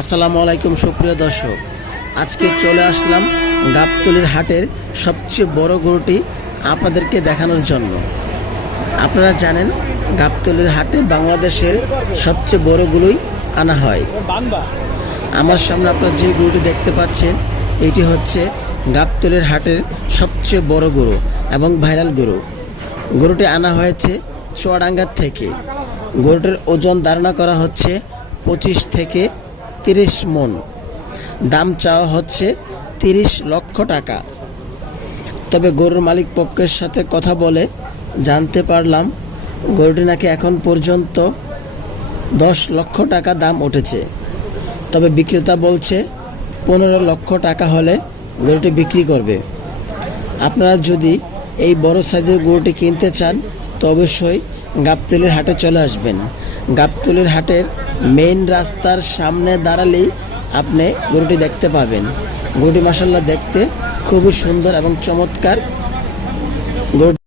আসসালামু আলাইকুম, সুপ্রিয় দর্শক। আজকে চলে আসলাম গাবতলির হাটের সবচেয়ে বড় গরুটি আপনাদেরকে দেখানোর জন্য। আপনারা জানেন, গাবতলির হাটে বাংলাদেশের সবচেয়ে বড় বড়গুলোই আনা হয়। আমার সামনে আপনারা যে গরুটি দেখতে পাচ্ছেন, এটি হচ্ছে গাবতলির হাটের সবচেয়ে বড় গরু এবং ভাইরাল গরু। গরুটি আনা হয়েছে চুয়াডাঙ্গার থেকে। গরুটির ওজন ধারণা করা হচ্ছে পঁচিশ থেকে তিরিশ মন। দাম চাওয়া হচ্ছে তিরিশ লক্ষ টাকা। তবে গরুর মালিক পক্ষের সাথে কথা বলে জানতে পারলাম, গরুটি নাকি এখন পর্যন্ত দশ লক্ষ টাকা দাম উঠেছে। তবে বিক্রেতা বলছে, পনেরো লক্ষ টাকা হলে গরুটি বিক্রি করবে। আপনারা যদি এই বড় সাইজের গরুটি কিনতে চান, তো অবশ্যই গাবতলির হাটে চলে আসবেন। গাবতলির হাটের মেইন রাস্তার সামনে দাঁড়ালেই আপনি গরুটি দেখতে পাবেন। গরুটি মাসাল্লাহ দেখতে খুবই সুন্দর এবং চমৎকার। গরু